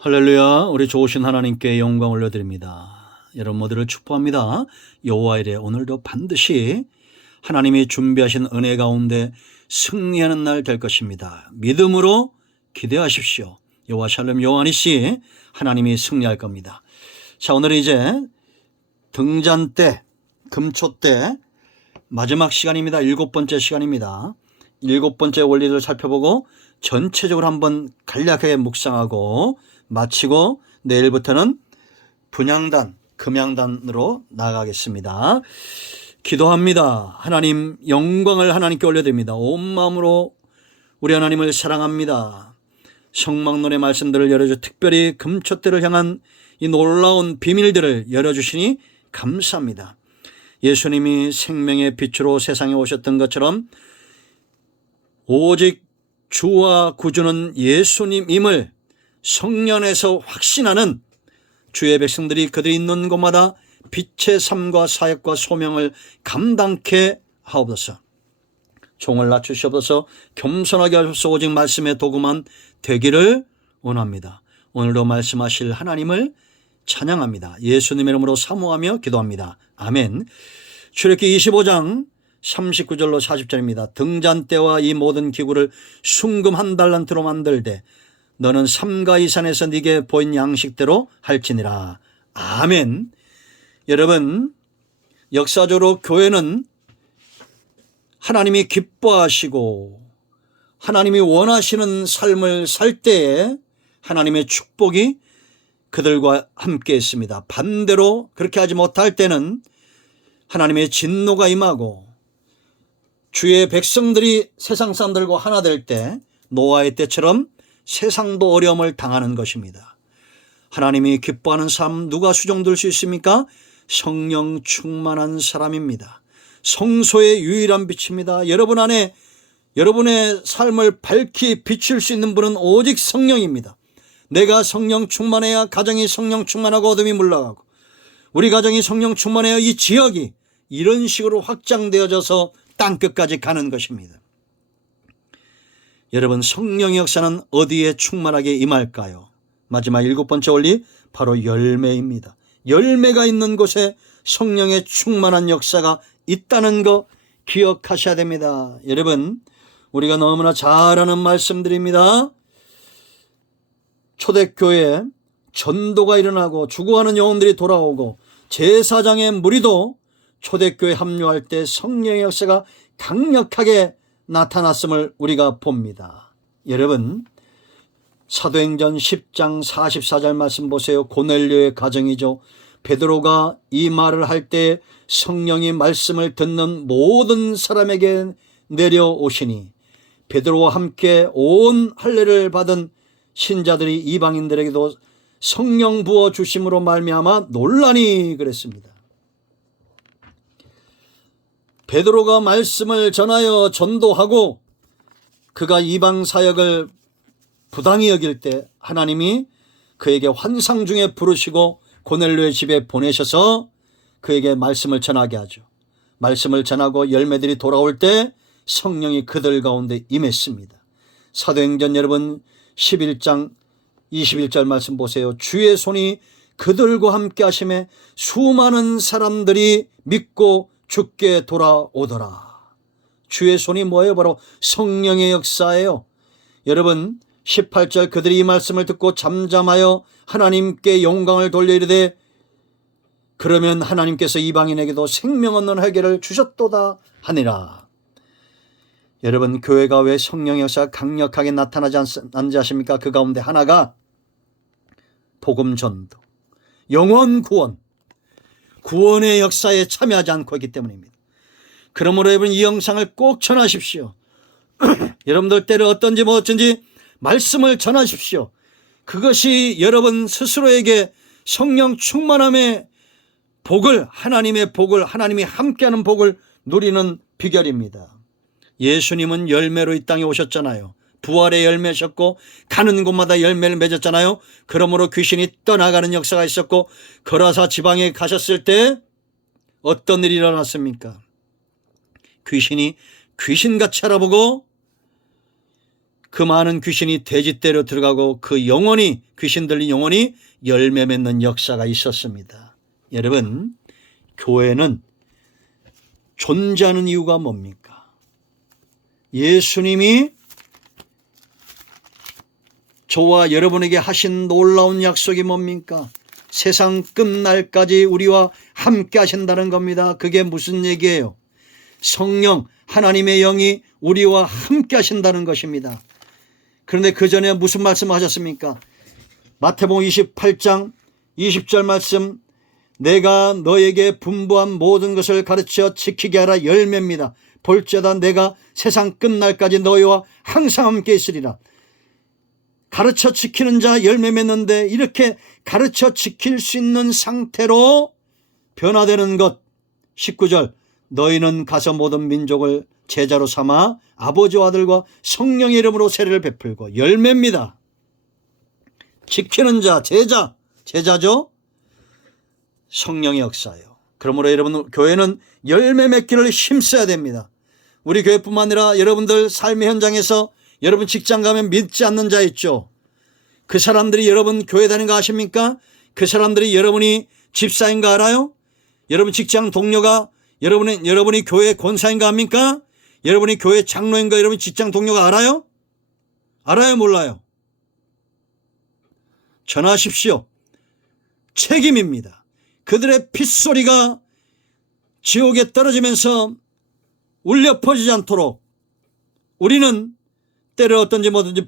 할렐루야. 우리 좋으신 하나님께 영광 올려드립니다. 여러분 모두를 축복합니다. 여호와 이래 오늘도 반드시 하나님이 준비하신 은혜 가운데 승리하는 날 될 것입니다. 믿음으로 기대하십시오. 여호와 샬롬 요한이시 하나님이 승리할 겁니다. 자, 오늘은 이제 등잔 때, 금초 때 마지막 시간입니다. 7번째 시간입니다. 7번째 원리를 살펴보고 전체적으로 한번 간략하게 묵상하고 마치고 내일부터는 분향단, 금향단으로 나가겠습니다. 기도합니다. 하나님, 영광을 하나님께 올려드립니다. 온 마음으로 우리 하나님을 사랑합니다. 성막론의 말씀들을 열어주 특별히 금초대를 향한 이 놀라운 비밀들을 열어주시니 감사합니다. 예수님이 생명의 빛으로 세상에 오셨던 것처럼 오직 주와 구주는 예수님임을 성령에서 확신하는 주의 백성들이 그들이 있는 곳마다 빛의 삶과 사역과 소명을 감당케 하옵소서. 종을 낮추시옵소서. 겸손하게 하옵소서. 오직 말씀의 도구만 되기를 원합니다. 오늘도 말씀하실 하나님을 찬양합니다. 예수님의 이름으로 사모하며 기도합니다. 아멘. 출애굽기 25장 39절로 40절입니다. 등잔대와 이 모든 기구를 순금 한 달란트로 만들되 너는 삼가이산에서 네게 보인 양식대로 할지니라. 아멘. 여러분, 역사적으로 교회는 하나님이 기뻐하시고 하나님이 원하시는 삶을 살 때에 하나님의 축복이 그들과 함께 있습니다. 반대로 그렇게 하지 못할 때는 하나님의 진노가 임하고 주의 백성들이 세상 사람들과 하나 될 때 노아의 때처럼 세상도 어려움을 당하는 것입니다. 하나님이 기뻐하는 삶 누가 수종될 수 있습니까? 성령 충만한 사람입니다. 성소의 유일한 빛입니다. 여러분 안에 여러분의 삶을 밝히 비출 수 있는 분은 오직 성령입니다. 내가 성령 충만해야 가정이 성령 충만하고 어둠이 물러가고 우리 가정이 성령 충만해야 이 지역이 이런 식으로 확장되어져서 땅끝까지 가는 것입니다. 여러분, 성령의 역사는 어디에 충만하게 임할까요? 마지막 7번째 원리, 바로 열매입니다. 열매가 있는 곳에 성령의 충만한 역사가 있다는 거 기억하셔야 됩니다. 여러분, 우리가 너무나 잘 아는 말씀드립니다. 초대교회에 전도가 일어나고 죽어가는 영혼들이 돌아오고 제사장의 무리도 초대교회에 합류할 때 성령의 역사가 강력하게 나타났음을 우리가 봅니다. 여러분, 사도행전 10장 44절 말씀 보세요. 고넬료의 가정이죠. 베드로가 이 말을 할 때 성령이 말씀을 듣는 모든 사람에게 내려오시니 베드로와 함께 온 할례를 받은 신자들이 이방인들에게도 성령 부어 주심으로 말미암아 놀라니 그랬습니다. 베드로가 말씀을 전하여 전도하고 그가 이방 사역을 부당히 여길 때 하나님이 그에게 환상 중에 부르시고 고넬료의 집에 보내셔서 그에게 말씀을 전하게 하죠. 말씀을 전하고 열매들이 돌아올 때 성령이 그들 가운데 임했습니다. 사도행전 여러분 11장 21절 말씀 보세요. 주의 손이 그들과 함께 하심에 수많은 사람들이 믿고 주께 돌아오더라. 주의 손이 뭐예요? 바로 성령의 역사예요. 여러분 18절 그들이 이 말씀을 듣고 잠잠하여 하나님께 영광을 돌려 이르되 그러면 하나님께서 이방인에게도 생명 얻는 회개를 주셨도다 하니라. 여러분, 교회가 왜 성령의 역사가 강력하게 나타나지 않는지 아십니까? 그 가운데 하나가 복음 전도, 영혼 구원, 구원의 역사에 참여하지 않고 있기 때문입니다. 그러므로 여러분 이 영상을 꼭 전하십시오. 여러분들 때를 어떤지 뭐 어쩐지 말씀을 전하십시오. 그것이 여러분 스스로에게 성령 충만함의 복을, 하나님의 복을, 하나님이 함께하는 복을 누리는 비결입니다. 예수님은 열매로 이 땅에 오셨잖아요. 부활의 열매셨고 가는 곳마다 열매를 맺었잖아요. 그러므로 귀신이 떠나가는 역사가 있었고 거라사 지방에 가셨을 때 어떤 일이 일어났습니까? 귀신이 귀신같이 알아보고 그 많은 귀신이 돼지떼로 들어가고 그 영혼이, 귀신 들린 영혼이 열매 맺는 역사가 있었습니다. 여러분, 교회는 존재하는 이유가 뭡니까? 예수님이 저와 여러분에게 하신 놀라운 약속이 뭡니까? 세상 끝날까지 우리와 함께 하신다는 겁니다. 그게 무슨 얘기예요? 성령, 하나님의 영이 우리와 함께 하신다는 것입니다. 그런데 그 전에 무슨 말씀하셨습니까? 마태복음 28장 20절 말씀, 내가 너에게 분부한 모든 것을 가르쳐 지키게 하라 열매입니다. 볼지어다 내가 세상 끝날까지 너희와 항상 함께 있으리라. 가르쳐 지키는 자 열매 맺는데 이렇게 가르쳐 지킬 수 있는 상태로 변화되는 것. 19절, 너희는 가서 모든 민족을 제자로 삼아 아버지와 아들과 성령의 이름으로 세례를 베풀고 열매입니다. 지키는 자, 제자죠. 성령의 역사예요. 그러므로 여러분, 교회는 열매 맺기를 힘써야 됩니다. 우리 교회뿐만 아니라 여러분들 삶의 현장에서 여러분 직장 가면 믿지 않는 자 있죠. 그 사람들이 여러분 교회 다니는 거 아십니까? 그 사람들이 여러분이 집사인 거 알아요? 여러분 직장 동료가 여러분이 교회 권사인 거 압니까? 여러분이 교회 장로인 거 여러분 직장 동료가 알아요? 알아요, 몰라요? 전하십시오. 책임입니다. 그들의 핏소리가 지옥에 떨어지면서 울려 퍼지지 않도록 우리는 때를 어떤지 뭐든지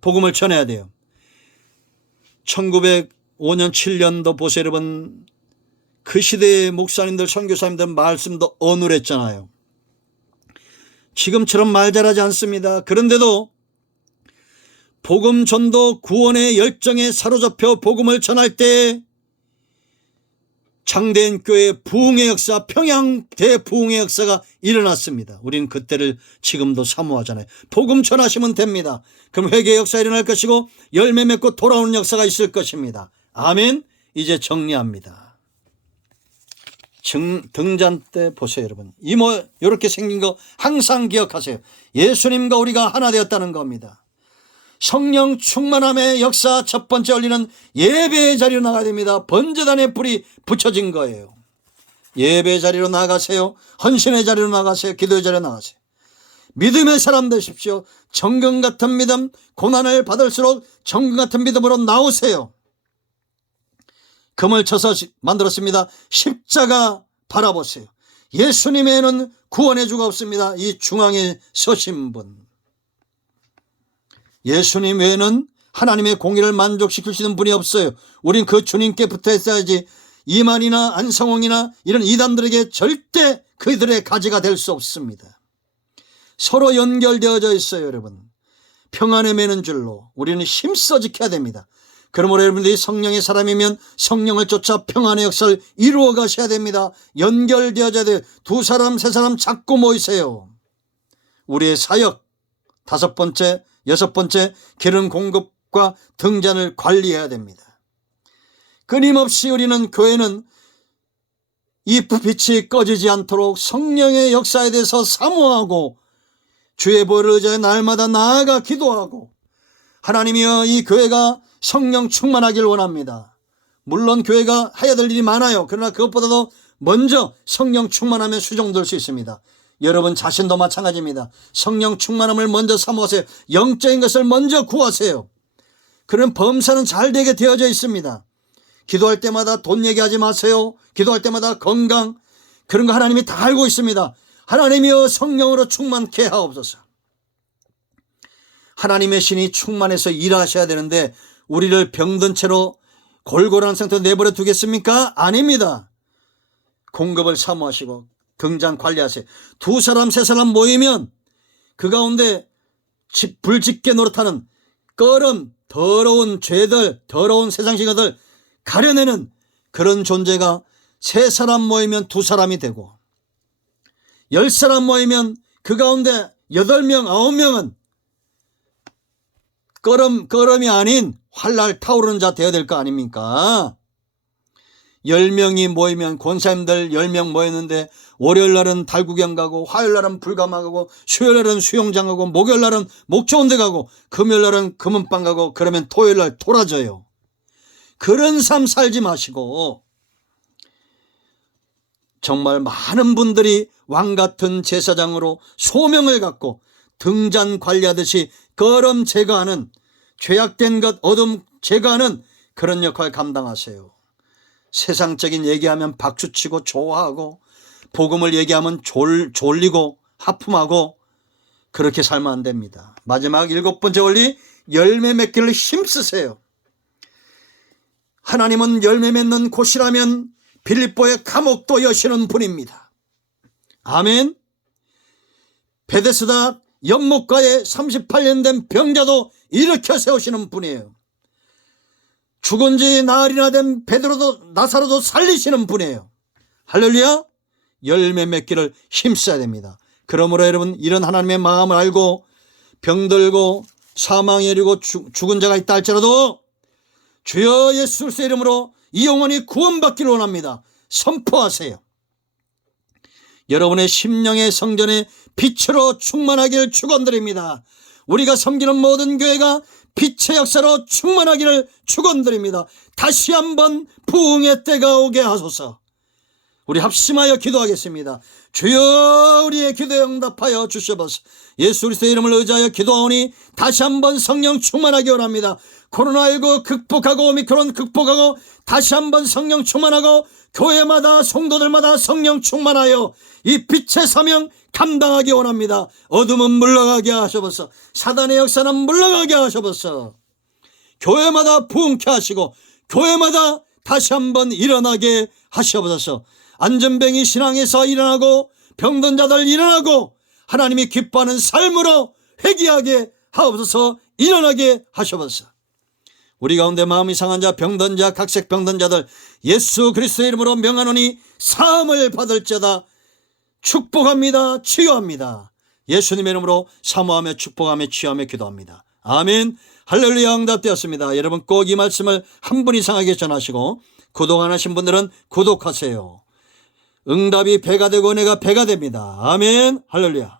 복음을 전해야 돼요. 1905년 7년도 보세요, 여러분. 그 시대의 목사님들, 선교사님들 말씀도 어눌했잖아요. 지금처럼 말 잘하지 않습니다. 그런데도 복음 전도 구원의 열정에 사로잡혀 복음을 전할 때 장대인 교회 부흥의 역사, 평양 대부흥의 역사가 일어났습니다. 우리는 그때를 지금도 사모하잖아요. 복음 전하시면 됩니다. 그럼 회개의 역사가 일어날 것이고 열매 맺고 돌아오는 역사가 있을 것입니다. 아멘. 이제 정리합니다. 등잔 때 보세요, 여러분. 이모 이렇게 생긴 거 항상 기억하세요. 예수님과 우리가 하나 되었다는 겁니다. 성령 충만함의 역사 첫 번째 열리는 예배의 자리로 나가야 됩니다. 번제단의 불이 붙여진 거예요. 예배의 자리로 나가세요. 헌신의 자리로 나가세요. 기도의 자리로 나가세요. 믿음의 사람 되십시오. 정금 같은 믿음, 고난을 받을수록 정금 같은 믿음으로 나오세요. 금을 쳐서 만들었습니다. 십자가 바라보세요. 예수님 외에는 구원의 주가 없습니다. 이 중앙에 서신 분. 예수님 외에는 하나님의 공의를 만족시킬 수 있는 분이 없어요. 우린 그 주님께 붙어 있어야지 이만이나 안성홍이나 이런 이단들에게 절대 그들의 가지가 될 수 없습니다. 서로 연결되어져 있어요, 여러분. 평안에 매는 줄로 우리는 힘써 지켜야 됩니다. 그러므로 여러분들이 성령의 사람이면 성령을 쫓아 평안의 역사를 이루어 가셔야 됩니다. 연결되어져야 돼요. 2사람, 3사람 자꾸 모이세요. 우리의 사역, 5번째, 6번째, 기름 공급과 등잔을 관리해야 됩니다. 끊임없이 우리는 교회는 이 빛이 꺼지지 않도록 성령의 역사에 대해서 사모하고 주의 보혈을 의지하여 날마다 나아가 기도하고 하나님이여 이 교회가 성령 충만하길 원합니다. 물론 교회가 해야 될 일이 많아요. 그러나 그것보다도 먼저 성령 충만하면 수종될 수 있습니다. 여러분 자신도 마찬가지입니다. 성령 충만함을 먼저 사모하세요. 영적인 것을 먼저 구하세요. 그런 범사는 잘 되게 되어져 있습니다. 기도할 때마다 돈 얘기하지 마세요. 기도할 때마다 건강, 그런 거 하나님이 다 알고 있습니다. 하나님이여 성령으로 충만케 하옵소서. 하나님의 신이 충만해서 일하셔야 되는데 우리를 병든 채로 골골한 상태로 내버려 두겠습니까? 아닙니다. 공급을 사모하시고 등잔 관리하세요. 2사람, 3사람 모이면 그 가운데 불짓게 노릇하는 꺼름, 더러운 죄들, 더러운 세상식어들 가려내는 그런 존재가 3사람 모이면 2사람이 되고 10사람 모이면 그 가운데 8명, 9명은 꺼름이 아닌 활날 타오르는 자 되어야 될 거 아닙니까? 10명이 모이면 권사님들 10명 모였는데 월요일 날은 달구경 가고 화요일 날은 불가마 가고 수요일 날은 수영장 가고 목요일 날은 목 좋은 데 가고 금요일 날은 금은방 가고 그러면 토요일 날 돌아져요. 그런 삶 살지 마시고 정말 많은 분들이 왕같은 제사장으로 소명을 갖고 등잔 관리하듯이 거름 제거하는, 죄악된 것 어둠 제거하는 그런 역할을 감당하세요. 세상적인 얘기하면 박수치고 좋아하고 복음을 얘기하면 졸리고 하품하고 그렇게 살면 안 됩니다. 마지막 7번째 원리, 열매 맺기를 힘쓰세요. 하나님은 열매 맺는 곳이라면 빌립보의 감옥도 여시는 분입니다. 아멘. 베데스다 연못가에 38년 된 병자도 일으켜 세우시는 분이에요. 죽은 지 나흘이나 된 베드로도 나사로도 살리시는 분이에요. 할렐루야. 열매 맺기를 힘써야 됩니다. 그러므로 여러분, 이런 하나님의 마음을 알고 병들고 사망에 이르고 죽은 자가 있다 할지라도 주여 예수 그리스도의 이름으로 이 영혼이 구원받기를 원합니다. 선포하세요. 여러분의 심령의 성전에 빛으로 충만하기를 축원드립니다. 우리가 섬기는 모든 교회가 빛의 역사로 충만하기를 축원드립니다. 다시 한번 부흥의 때가 오게 하소서. 우리 합심하여 기도하겠습니다. 주여 우리의 기도에 응답하여 주시옵소서. 예수 그리스도의 이름을 의지하여 기도하오니 다시 한번 성령 충만하기 원합니다. 코로나19 극복하고 오미크론 극복하고 다시 한번 성령 충만하고 교회마다 성도들마다 성령 충만하여 이 빛의 사명 감당하기 원합니다. 어둠은 물러가게 하셔버서, 사단의 역사는 물러가게 하셔버서, 교회마다 부흥케 하시고 교회마다 다시 한번 일어나게 하셔버서, 안전병이 신앙에서 일어나고 병든 자들 일어나고 하나님이 기뻐하는 삶으로 회개하게 하옵소서. 일어나게 하셔버서, 우리 가운데 마음이 상한 자, 병든 자, 각색 병든 자들 예수 그리스도의 이름으로 명하노니 사함을 받을지어다. 축복합니다. 치유합니다. 예수님의 이름으로 사모하며 축복하며 치유하며 기도합니다. 아멘. 할렐루야. 응답되었습니다. 여러분 꼭 이 말씀을 한 분 이상하게 전하시고 구독 안 하신 분들은 구독하세요. 응답이 배가 되고 내가 배가 됩니다. 아멘. 할렐루야.